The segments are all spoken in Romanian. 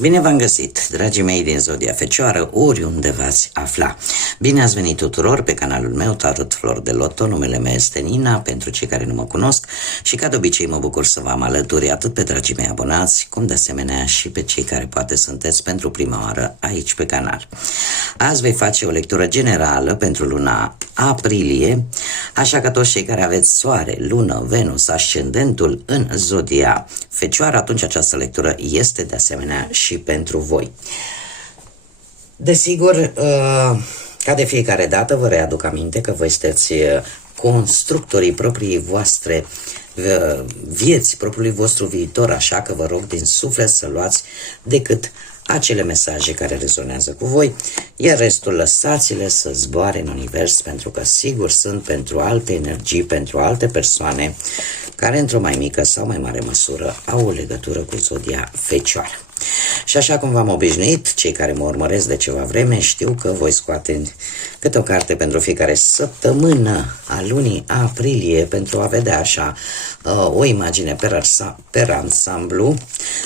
Bine v-am găsit, dragii mei din Zodia Fecioară, oriunde v-ați afla. Bine ați venit tuturor pe canalul meu, Tarot Flor de Loto. Numele meu este Nina, pentru cei care nu mă cunosc, și ca de obicei mă bucur să vă am alături atât pe dragii mei abonați, cum de asemenea și pe cei care poate sunteți pentru prima oară aici pe canal. Azi voi face o lectură generală pentru luna aprilie, așa că toți cei care aveți soare, lună, Venus, ascendentul în Zodia Fecioară, atunci această lectură este de asemenea și pentru voi. Desigur, ca de fiecare dată vă readuc aminte că voi sunteți constructorii proprii voastre vieți, propriului vostru viitor, așa că vă rog din suflet să luați decât acele mesaje care rezonează cu voi, iar restul lăsați-le să zboare în univers, pentru că sigur sunt pentru alte energii, pentru alte persoane care într-o mai mică sau mai mare măsură au o legătură cu Zodia Fecioară. Și așa cum v-am obișnuit, cei care mă urmăresc de ceva vreme știu că voi scoate câte o carte pentru fiecare săptămână a lunii aprilie, pentru a vedea așa o imagine per ansamblu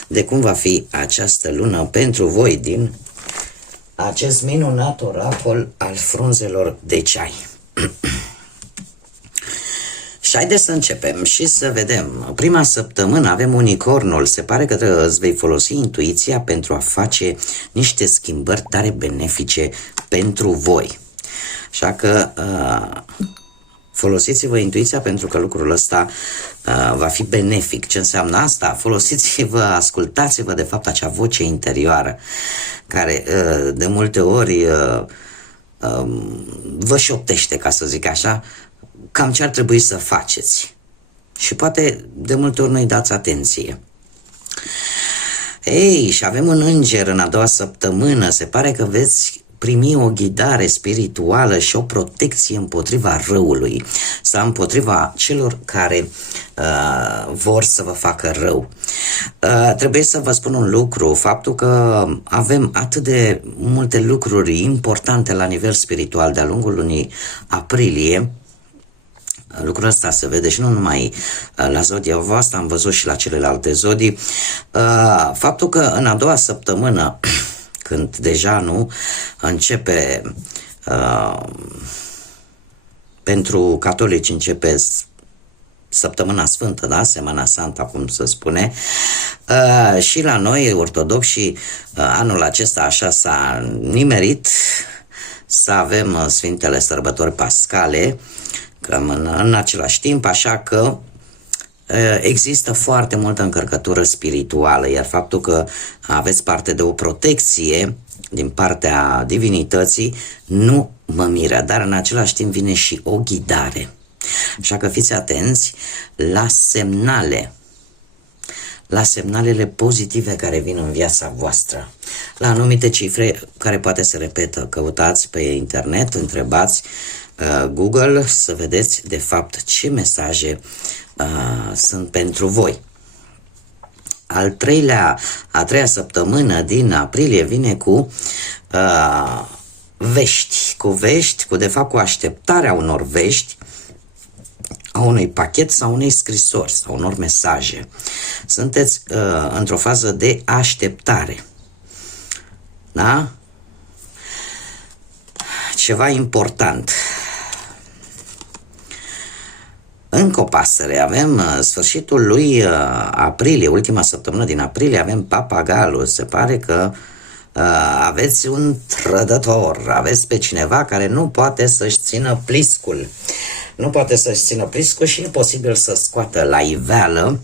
de cum va fi această lună pentru voi din acest minunat oracol al frunzelor de ceai. Și haideți să începem și să vedem. Prima săptămână avem unicornul. Se pare că îți vei folosi intuiția pentru a face niște schimbări tare benefice pentru voi. Așa că folosiți-vă intuiția, pentru că lucrul ăsta va fi benefic. Ce înseamnă asta? Folosiți-vă, ascultați-vă de fapt acea voce interioară care de multe ori vă șoptește, ca să zic așa, cam ce ar trebui să faceți. Și poate de multe ori nu-i dați atenție. Ei, și avem un înger în a doua săptămână. Se pare că veți primi o ghidare spirituală și o protecție împotriva răului sau împotriva celor care vor să vă facă rău. Trebuie să vă spun un lucru, faptul că avem atât de multe lucruri importante la nivel spiritual de-a lungul lunii aprilie. Lucrul ăsta se vede și nu numai la zodia voastră, am văzut și la celelalte zodii. Faptul că în a doua săptămână, când deja nu începe, pentru catolici începe Săptămâna Sfântă, da? Semana Santa, cum se spune, și la noi, ortodoxi, anul acesta așa s-a nimerit să avem Sfintele Sărbători Pascale, în același timp, așa că există foarte multă încărcătură spirituală, iar faptul că aveți parte de o protecție din partea divinității nu mă miră, dar în același timp vine și o ghidare. Așa că fiți atenți la semnale, la semnalele pozitive care vin în viața voastră, la anumite cifre care poate se repetă. Căutați pe internet, întrebați Google să vedeți de fapt ce mesaje sunt pentru voi. A treia săptămână din aprilie vine cu vești, de fapt cu așteptarea unor vești, a unui pachet sau unei scrisori sau unor mesaje. Sunteți într-o fază de așteptare. Da? Ceva important. Încă o pasăre, avem sfârșitul lui aprilie, ultima săptămână din aprilie, avem papagalul. Se pare că aveți un trădător, aveți pe cineva care nu poate să-și țină pliscul. Nu poate să-și țină pliscul și e posibil să scoată la iveală,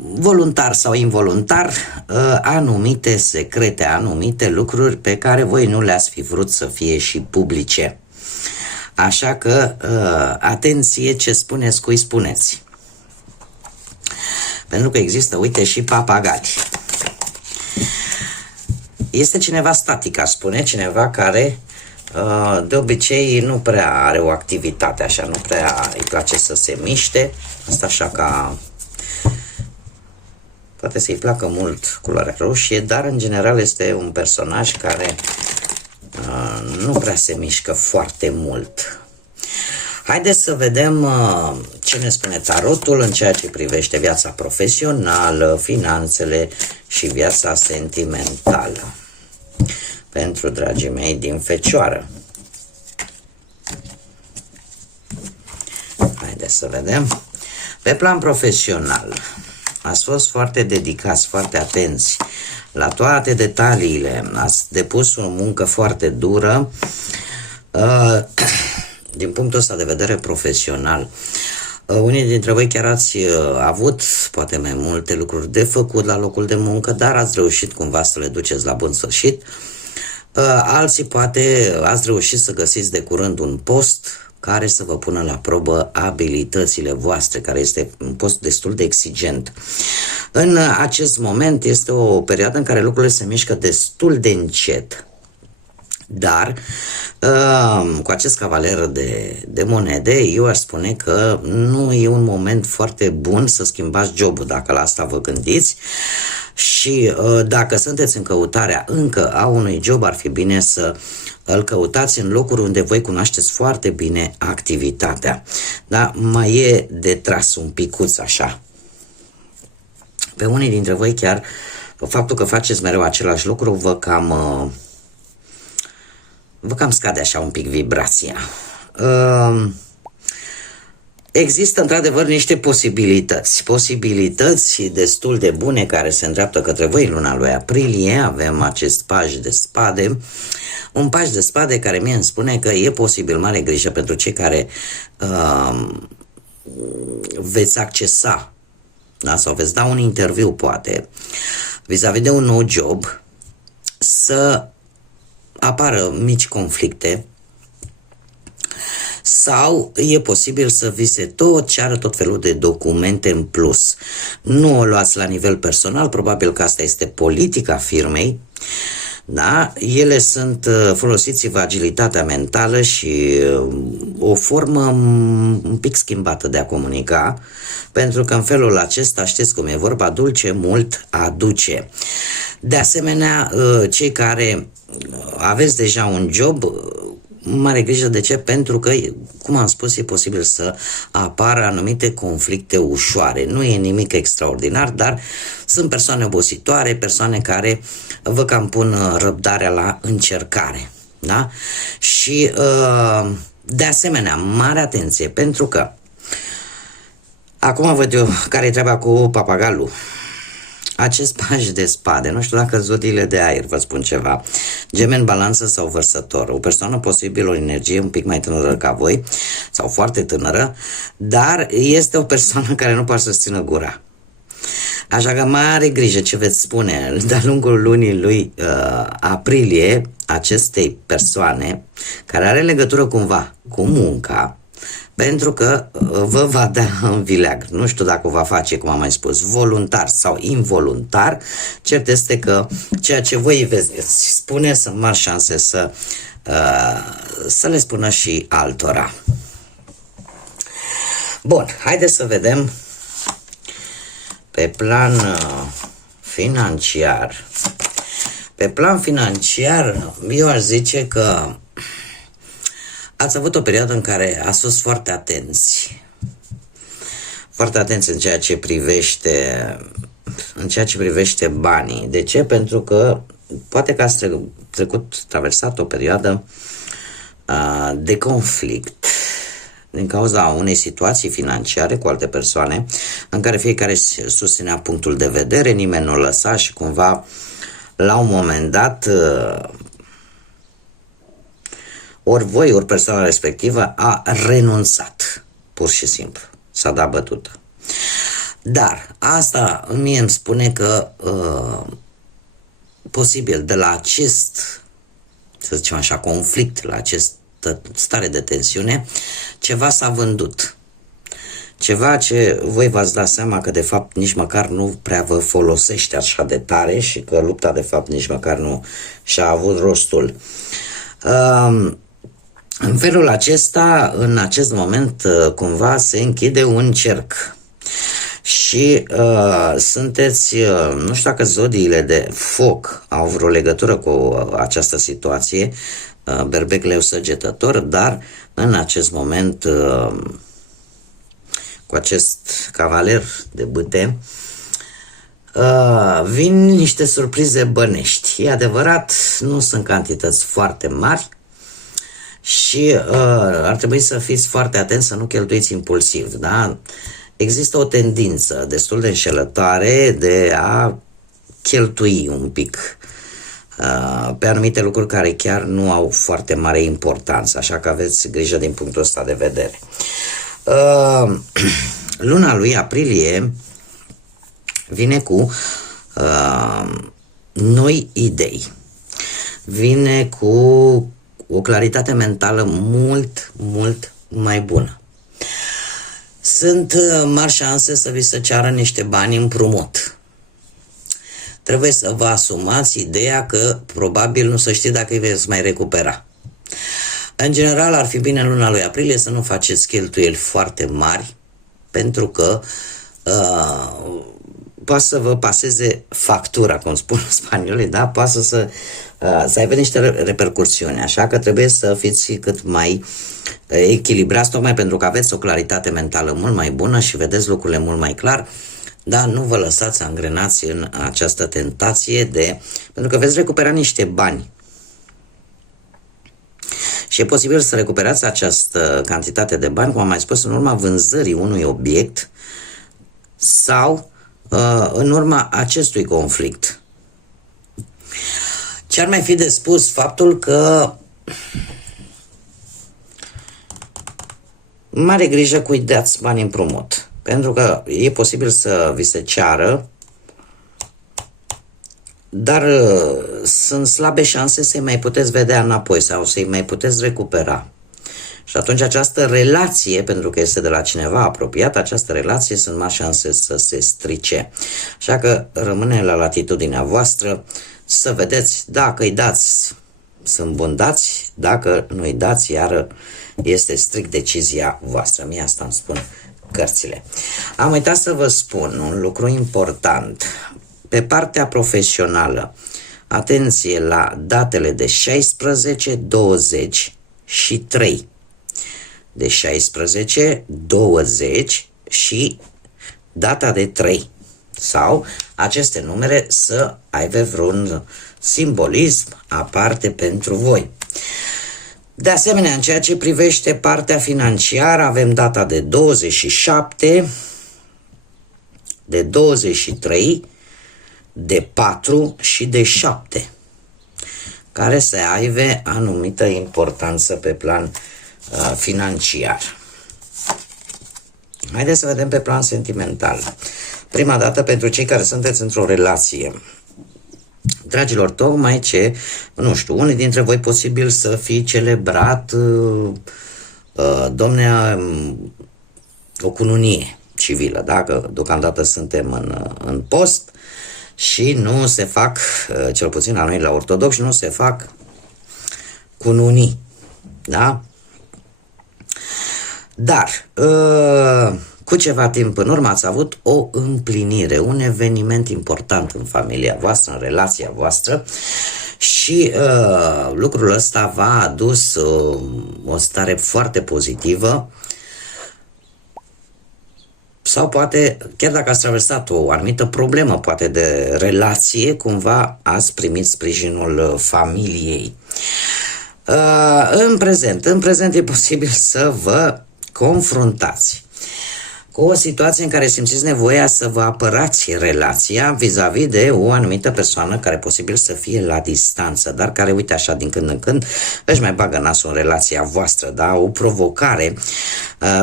voluntar sau involuntar, anumite secrete, anumite lucruri pe care voi nu le-ați fi vrut să fie și publice. Așa că, atenție ce spuneți, cui spuneți. Pentru că există, uite, și papagali. Este cineva static, aș spune, cineva care de obicei nu prea are o activitate așa, nu prea îi place să se miște. Asta așa ca... poate să-i placă mult culoarea roșie, dar în general este un personaj care nu prea se mișcă foarte mult. Haideți să vedem ce ne spune tarotul în ceea ce privește viața profesională, finanțele și viața sentimentală. Pentru dragii mei din Fecioară. Haideți să vedem. Pe plan profesional, ați fost foarte dedicați, foarte atenți la toate detaliile, ați depus o muncă foarte dură din punctul ăsta de vedere profesional. Unii dintre voi chiar ați avut poate mai multe lucruri de făcut la locul de muncă, dar ați reușit cumva să le duceți la bun sfârșit. Alții poate ați reușit să găsiți de curând un post care să vă pună la probă abilitățile voastre, care este un post destul de exigent. În acest moment este o perioadă în care lucrurile se mișcă destul de încet, dar cu acest cavaler de monede, eu aș spune că nu e un moment foarte bun să schimbați jobul, dacă la asta vă gândiți. Și dacă sunteți în căutarea încă a unui job, ar fi bine să îl căutați în locuri unde voi cunoașteți foarte bine activitatea. Da? Mai e de tras un picuț așa. Pe unii dintre voi chiar faptul că faceți mereu același lucru vă cam scade așa un pic vibrația. Există într-adevăr niște posibilități destul de bune care se îndreaptă către voi în luna lui aprilie. Avem acest paj de spade, un paj de spade care mie îmi spune că e posibil, mare grijă pentru cei care veți accesa, da? Sau veți da un interviu poate vis-a-vis de un nou job, să apară mici conflicte sau e posibil să vi se tot ceară tot felul de documente în plus. Nu o luați la nivel personal, probabil că asta este politica firmei, da? Ele sunt, folosiți-vă agilitatea mentală și o formă un pic schimbată de a comunica, pentru că în felul acesta, știți cum e vorba, dulce mult aduce. De asemenea, cei care aveți deja un job, mare grijă. De ce? Pentru că, cum am spus, e posibil să apară anumite conflicte ușoare. Nu e nimic extraordinar, dar sunt persoane obositoare, persoane care vă cam pun răbdarea la încercare. Da? Și de asemenea, mare atenție, pentru că acum văd eu care e treaba cu papagalul. Acest paj de spade, nu știu dacă zodiile de aer vă spun ceva, Gemeni, Balanță sau Vărsător, o persoană posibil o energie un pic mai tânără ca voi sau foarte tânără, dar este o persoană care nu poate să-și țină gura. Așa că mare grijă ce veți spune de-a lungul lunii lui aprilie acestei persoane care are legătură cumva cu munca, pentru că vă va da în vileag. Nu știu dacă o va face, cum am mai spus, voluntar sau involuntar. Cert este că ceea ce voi veți spune sunt mari șanse să le spună și altora. Bun, haideți să vedem pe plan financiar. Pe plan financiar, eu aș zice că ați avut o perioadă în care ați fost foarte atenți. Foarte atenți în ceea ce privește banii. De ce? Pentru că poate că ați traversat o perioadă de conflict din cauza unei situații financiare cu alte persoane în care fiecare susținea punctul de vedere, nimeni nu o lăsa și cumva la un moment dat ori voi, ori persoana respectivă a renunțat, pur și simplu, s-a dat bătută. Dar asta mie îmi spune că posibil de la acest, să zicem așa, conflict, la acest stare de tensiune, ceva s-a vândut. Ceva ce voi v-ați dat seama că de fapt nici măcar nu prea vă folosește așa de tare și că lupta de fapt nici măcar nu și-a avut rostul. În felul acesta, în acest moment, cumva se închide un cerc. Și sunteți, nu știu dacă zodiile de foc au vreo legătură cu această situație, Berbec, Leu, Săgetător, dar în acest moment cu acest cavaler de bâte vin niște surprize bănești. E adevărat, nu sunt cantități foarte mari și ar trebui să fiți foarte atenți să nu cheltuiți impulsiv, da? Există o tendință destul de înșelătoare de a cheltui un pic pe anumite lucruri care chiar nu au foarte mare importanță, așa că aveți grijă din punctul ăsta de vedere. Luna lui aprilie vine cu noi idei, vine cu o claritate mentală mult, mult mai bună. Sunt mari șanse să vi se ceară niște bani împrumut. Trebuie să vă asumați ideea că probabil nu să știți dacă îi veți mai recupera. În general, ar fi bine în luna lui aprilie să nu faceți cheltuieli foarte mari, pentru că poate să vă paseze factura, cum spun spaniolii, da? Poate să aibă niște repercursiuni, așa că trebuie să fiți cât mai echilibrați, tocmai pentru că aveți o claritate mentală mult mai bună și vedeți lucrurile mult mai clar, dar nu vă lăsați angrenați în această tentație pentru că veți recupera niște bani. Și e posibil să recuperați această cantitate de bani, cum am mai spus, în urma vânzării unui obiect sau în urma acestui conflict. Ce ar mai fi de spus? Faptul că mare grijă cui dați bani împrumut, pentru că e posibil să vi se ceară, dar sunt slabe șanse să-i mai puteți vedea înapoi sau să-i mai puteți recupera. Și atunci această relație, pentru că este de la cineva apropiat, această relație sunt mari șanse să se strice. Așa că rămâne la latitudinea voastră să vedeți dacă îi dați, sunt bun dați, dacă nu îi dați, iară este strict decizia voastră. Mie asta îmi spun cărțile. Am uitat să vă spun un lucru important. Pe partea profesională, atenție la datele de 16, 20 și 3. De 16, 20 și data de 3. Sau aceste numere să aibă vreun simbolism aparte pentru voi. De asemenea, în ceea ce privește partea financiară, avem data de 27, de 23, de 4 și de 7, care să aibă anumită importanță pe plan financiar. Haideți să vedem pe plan sentimental. Prima dată pentru cei care sunteți într-o relație. Dragilor, tocmai ce, nu știu, unii dintre voi posibil să fi celebrat, domne, o cununie civilă, da? Că deocamdată suntem în post și nu se fac, cel puțin la noi la ortodoxi, nu se fac cununii, da? Dar, cu ceva timp în urmă ați avut o împlinire, un eveniment important în familia voastră, în relația voastră și lucrul ăsta v-a adus o stare foarte pozitivă sau poate, chiar dacă ați traversat o anumită problemă, poate de relație, cumva ați primit sprijinul familiei. În prezent e posibil să vă confruntați cu o situație în care simțiți nevoia să vă apărați relația vis-a-vis de o anumită persoană care posibil să fie la distanță, dar care, uite așa, din când în când își mai bagă nasul în relația voastră, da? O provocare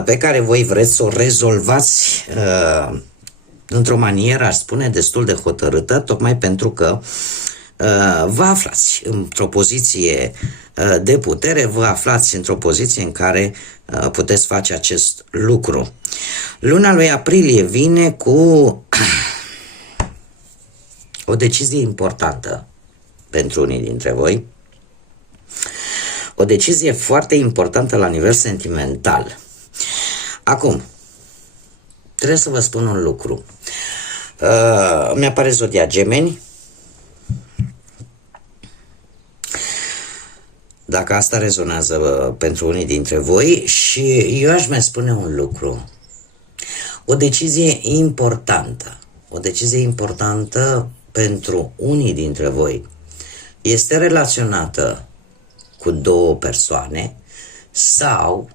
pe care voi vreți să o rezolvați într-o manieră, aș spune, destul de hotărâtă, tocmai pentru că vă aflați într-o poziție de putere, vă aflați într-o poziție în care puteți face acest lucru. Luna lui aprilie vine cu o decizie importantă pentru unii dintre voi, o decizie foarte importantă la nivel sentimental. Acum, trebuie să vă spun un lucru. Mi-apare zodia Gemeni. Dacă asta rezonează pentru unii dintre voi, și eu aș mai spune un lucru. O decizie importantă pentru unii dintre voi este relaționată cu două persoane sau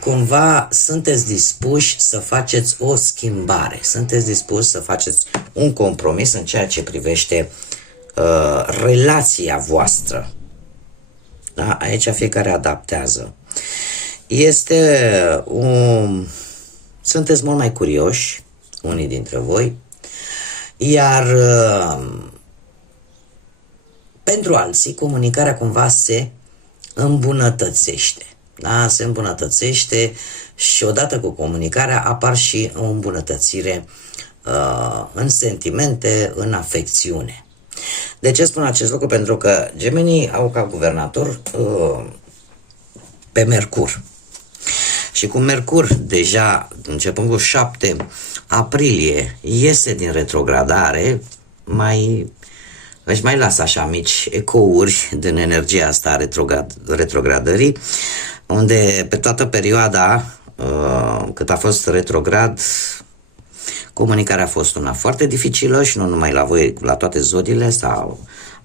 cumva sunteți dispuși să faceți o schimbare, sunteți dispuși să faceți un compromis în ceea ce privește relația voastră. Da? Aici fiecare adaptează. Sunteți mult mai curioși, unii dintre voi, iar pentru alții comunicarea cumva se îmbunătățește. Da? Se îmbunătățește și odată cu comunicarea apar și o îmbunătățire în sentimente, în afecțiune. De ce spun acest lucru? Pentru că gemenii au ca guvernator pe Mercur. Și cu Mercur deja începând cu 7 aprilie iese din retrogradare, își mai lasă așa mici ecouri din energia asta a retrogradării, unde pe toată perioada cât a fost retrograd, comunicarea a fost una foarte dificilă și nu numai la voi, la toate zodiile,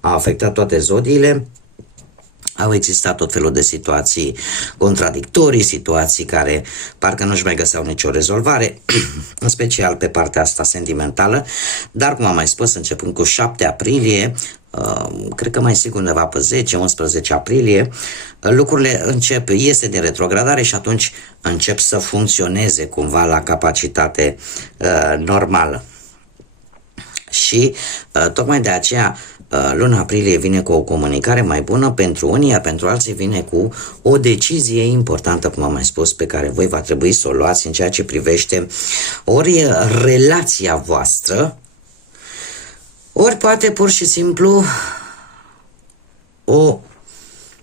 a afectat toate zodiile. Au existat tot felul de situații contradictorii, situații care parcă nu-și mai găseau nicio rezolvare, în special pe partea asta sentimentală, dar, cum am mai spus, începând cu 7 aprilie, cred că mai sigur undeva pe 10-11 aprilie, lucrurile iese din retrogradare și atunci încep să funcționeze cumva la capacitate normală. Și tocmai de aceea luna aprilie vine cu o comunicare mai bună pentru unii, iar pentru alții vine cu o decizie importantă, cum am mai spus, pe care voi va trebui să o luați în ceea ce privește ori relația voastră, ori poate pur și simplu o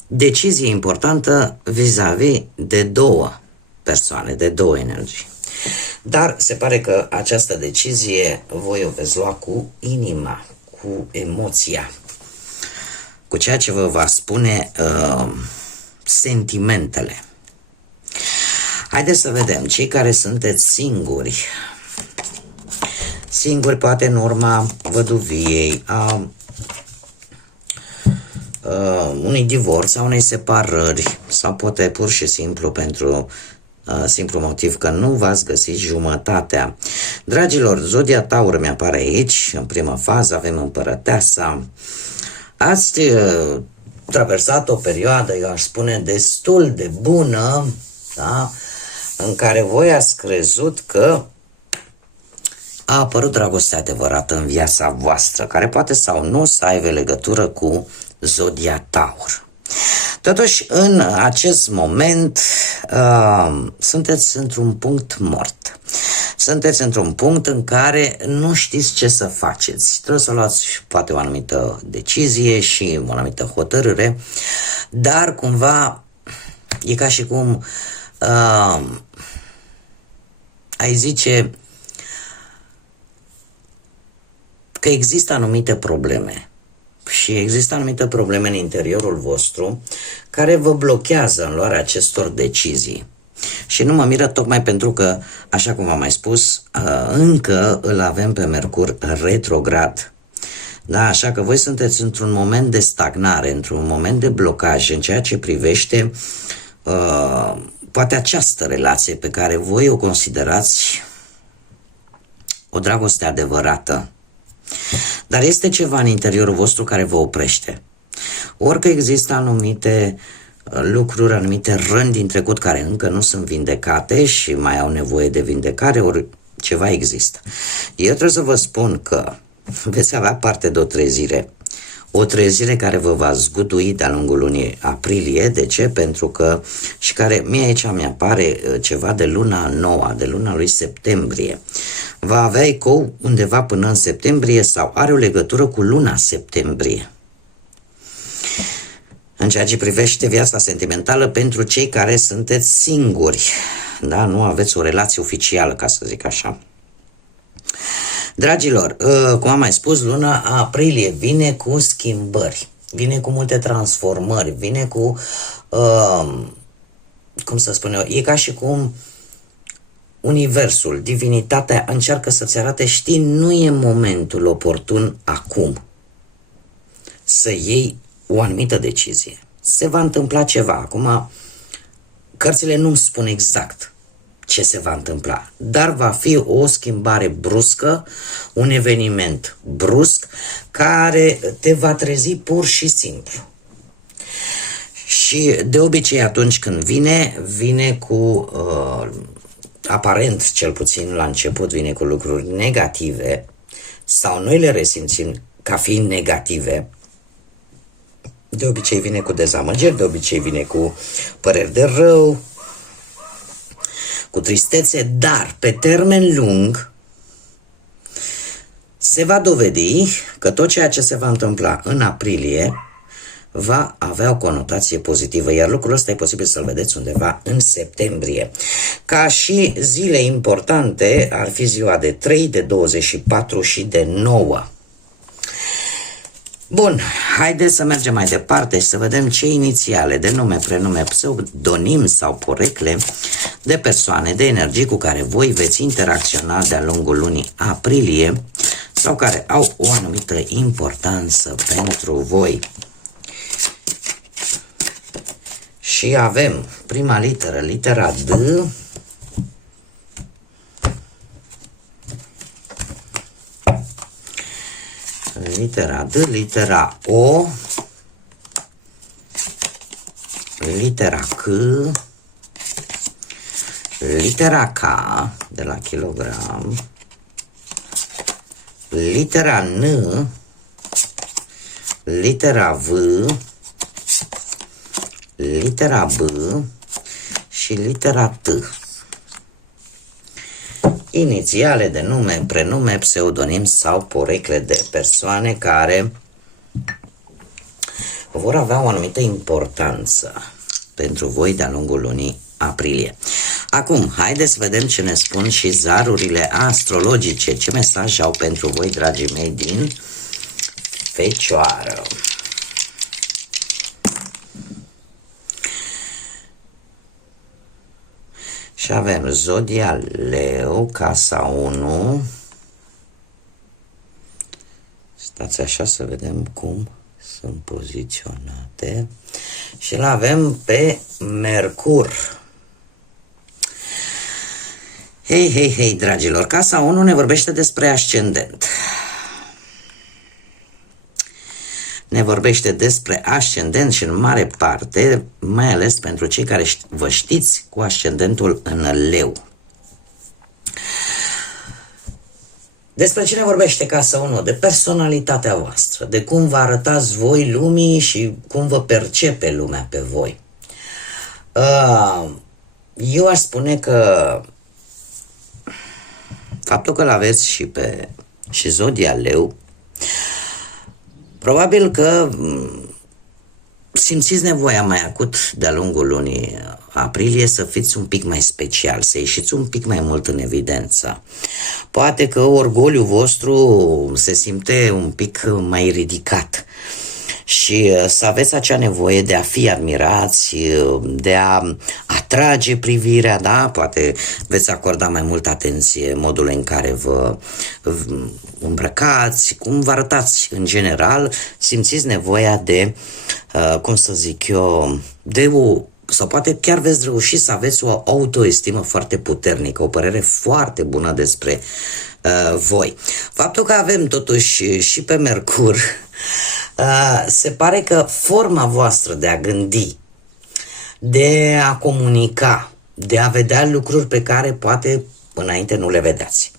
decizie importantă vis-a-vis de două persoane, de două energii. Dar se pare că această decizie voi o veți lua cu inima, cu emoția, cu ceea ce vă va spune sentimentele. Haideți să vedem, cei care sunteți singuri poate în urma văduviei, a unui divorț, a unei separări, sau poate pur și simplu pentru simplu motiv că nu v-ați găsit jumătatea. Dragilor, zodia Taur mi-apare aici, în prima fază avem Împărăteasa. Ați traversat o perioadă, eu aș spune, destul de bună, da? În care voi ați crezut că a apărut dragostea adevărată în viața voastră, care poate sau nu să aibă legătură cu zodia Taur. Totuși, în acest moment, sunteți într-un punct mort. Sunteți într-un punct în care nu știți ce să faceți. Trebuie să luați poate o anumită decizie și o anumită hotărâre, dar cumva e ca și cum ai zice că există anumite probleme. Și există anumite probleme în interiorul vostru care vă blochează în luarea acestor decizii. Și nu mă miră tocmai pentru că, așa cum am mai spus, încă îl avem pe Mercur retrograd. Da, așa că voi sunteți într-un moment de stagnare, într-un moment de blocaj în ceea ce privește poate această relație pe care voi o considerați o dragoste adevărată. Dar este ceva în interiorul vostru care vă oprește. Ori că există anumite lucruri, anumite răni din trecut care încă nu sunt vindecate și mai au nevoie de vindecare, ori ceva există. Eu trebuie să vă spun că veți avea parte de o trezire care vă va zgudui de-a lungul lunii aprilie. De ce? Pentru că, și care mie aici mi-apare ceva de luna noua, de luna lui septembrie. Va avea ecou undeva până în septembrie sau are o legătură cu luna septembrie. În ceea ce privește viața sentimentală pentru cei care sunteți singuri, da? Nu aveți o relație oficială, ca să zic așa. Dragilor, cum am mai spus, luna aprilie vine cu schimbări. vine cu multe transformări, vine cu, cum să spun eu, e ca și cum universul, divinitatea încearcă să-ți arate, știi, nu e momentul oportun acum să iei o anumită decizie. Se va întâmpla ceva. Acum, cărțile nu-mi spun exact ce se va întâmpla, dar va fi o schimbare bruscă, un eveniment brusc care te va trezi pur și simplu. Și de obicei atunci când vine cu, aparent cel puțin la început, vine cu lucruri negative sau noi le resimțim ca fiind negative. De obicei vine cu dezamăgiri, de obicei vine cu păreri de rău, cu tristețe, dar pe termen lung se va dovedi că tot ceea ce se va întâmpla în aprilie va avea o conotație pozitivă, iar lucrul ăsta e posibil să-l vedeți undeva în septembrie. Ca și zile importante ar fi ziua de 3, de 24 și de 9. Bun, haideți să mergem mai departe și să vedem ce inițiale de nume, prenume, pseudonim sau porecle de persoane, de energii cu care voi veți interacționa de-a lungul lunii aprilie sau care au o anumită importanță pentru voi. Și avem prima literă, litera D, litera D, litera O, litera C, litera K de la kilogram, litera N, litera V, litera B și litera T. Inițiale de nume, prenume, pseudonim sau porecle de persoane care vor avea o anumită importanță pentru voi de-a lungul lunii aprilie. Acum, haideți să vedem ce ne spun și zarurile astrologice, ce mesaj au pentru voi, dragii mei, din Fecioară. Și avem Zodia Leu, casa 1. Stați așa să vedem cum sunt poziționate. Și îl avem pe Mercur. Hei, dragilor, casa 1 ne vorbește despre ascendent. Ne vorbește despre ascendent și în mare parte, mai ales pentru cei care vă știți cu ascendentul în Leu. Despre ce ne vorbește casa 1? De personalitatea voastră, de cum vă arătați voi lumii și cum vă percepe lumea pe voi. Eu aș spune că faptul că l-aveți și Zodia Leu, probabil că simțiți nevoia mai acut de-a lungul lunii aprilie să fiți un pic mai special, să ieșiți un pic mai mult în evidență. Poate că orgoliul vostru se simte un pic mai ridicat și să aveți acea nevoie de a fi admirați, de a atrage privirea, da? Poate veți acorda mai multă atenție modului în care vă îmbrăcați, cum vă arătați în general, simțiți nevoia de, cum să zic eu, sau poate chiar veți reuși să aveți o autoestimă foarte puternică, o părere foarte bună despre voi. Faptul că avem totuși și pe Mercur, se pare că forma voastră de a gândi, de a comunica, de a vedea lucruri pe care poate înainte nu le vedeați,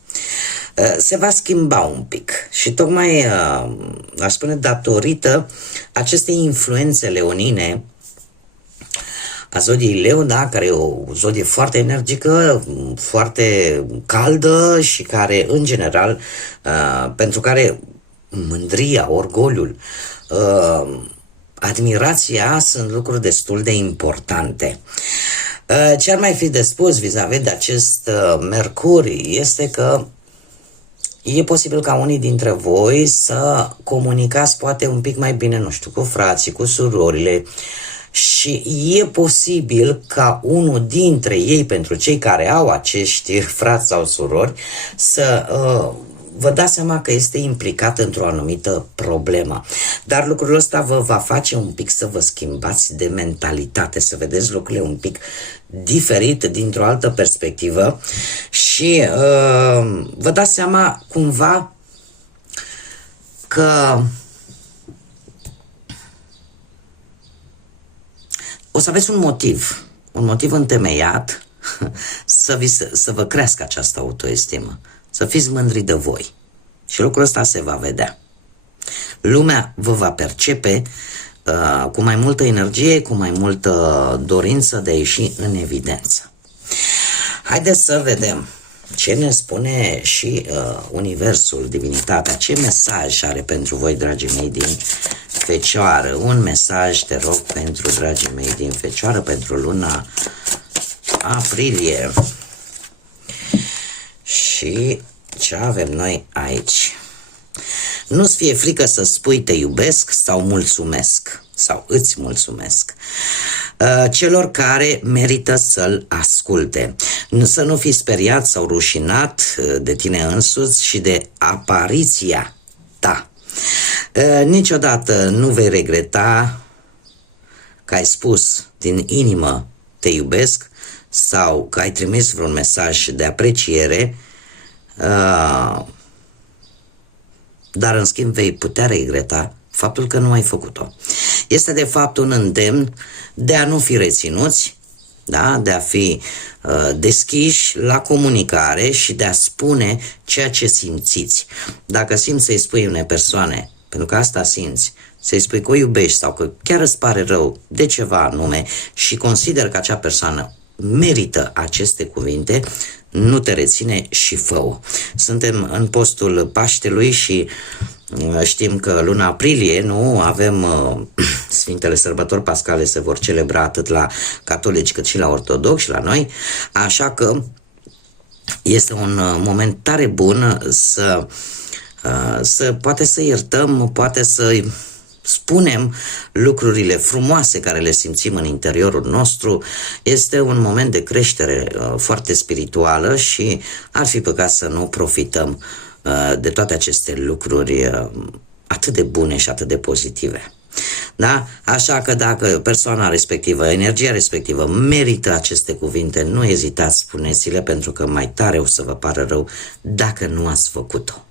se va schimba un pic și tocmai, aș spune, datorită acestei influențe leonine a zodiei Leu, da, care e o zodie foarte energică, foarte caldă și care, în general, pentru care mândria, orgoliul, admirația sunt lucruri destul de importante. Ce ar mai fi de spus vis-a-vis de acest Mercur este că E posibil ca unii dintre voi să comunicați poate un pic mai bine, nu știu, cu frații, cu surorile, și e posibil ca unul dintre ei, pentru cei care au acești frați sau surori, să vă dați seama că este implicat într-o anumită problemă. Dar lucrul ăsta vă va face un pic să vă schimbați de mentalitate, să vedeți lucrurile un pic diferit, dintr-o altă perspectivă, și vă dați seama cumva că o să aveți un motiv întemeiat să vă crească această autoestimă, să fiți mândri de voi. Și lucrul ăsta se va vedea. Lumea vă va percepe cu mai multă energie, cu mai multă dorință de a ieși în evidență. Haideți să vedem ce ne spune și Universul, Divinitatea, ce mesaj are pentru voi, dragii mei din Fecioară. Un mesaj, te rog, pentru dragii mei din Fecioară, pentru luna aprilie. Și ce avem noi aici? Nu-ți fie frică să spui te iubesc sau mulțumesc, sau îți mulțumesc, celor care merită să-l asculte. Să nu fii speriat sau rușinat de tine însuți și de apariția ta. Niciodată nu vei regreta că ai spus din inimă te iubesc sau că ai trimis vreun mesaj de apreciere, dar în schimb vei putea regreta faptul că nu ai făcut-o. Este de fapt un îndemn de a nu fi reținuți, da? De a fi deschiși la comunicare și de a spune ceea ce simțiți. Dacă simți să-i spui unei persoane, pentru că asta simți, să-i spui că o iubești sau că chiar îți pare rău de ceva anume și consider că acea persoană merită aceste cuvinte, nu te reține și fă-o. Suntem în postul Paștelui și știm că luna aprilie, nu, avem Sfintele Sărbători Pascale, se vor celebra atât la catolici cât și la ortodoxi, la noi, așa că este un moment tare bun să poate să iertăm, poate să spunem lucrurile frumoase care le simțim în interiorul nostru. Este un moment de creștere foarte spirituală și ar fi păcat să nu profităm de toate aceste lucruri atât de bune și atât de pozitive. Da? Așa că dacă persoana respectivă, energia respectivă merită aceste cuvinte, nu ezitați, spuneți-le, pentru că mai tare o să vă pară rău dacă nu ați făcut-o.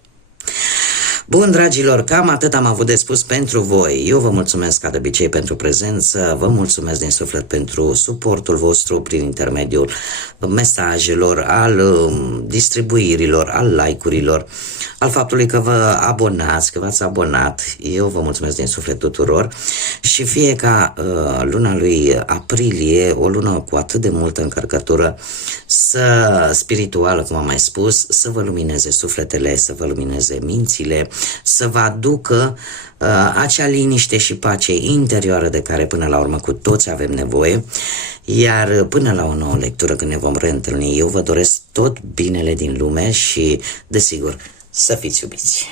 Bun, dragilor, cam atât am avut de spus pentru voi. Eu vă mulțumesc ca de obicei pentru prezență, vă mulțumesc din suflet pentru suportul vostru prin intermediul mesajelor, al distribuirilor, al like-urilor, al faptului că vă abonați, că v-ați abonat. Eu vă mulțumesc din suflet tuturor și fie ca luna lui aprilie, o lună cu atât de multă încărcătură spirituală, cum am mai spus, să vă lumineze sufletele, să vă lumineze mințile, să vă aducă acea liniște și pace interioară de care până la urmă cu toți avem nevoie. Iar până la o nouă lectură, când ne vom reîntâlni, eu vă doresc tot binele din lume și, desigur, să fiți iubiți.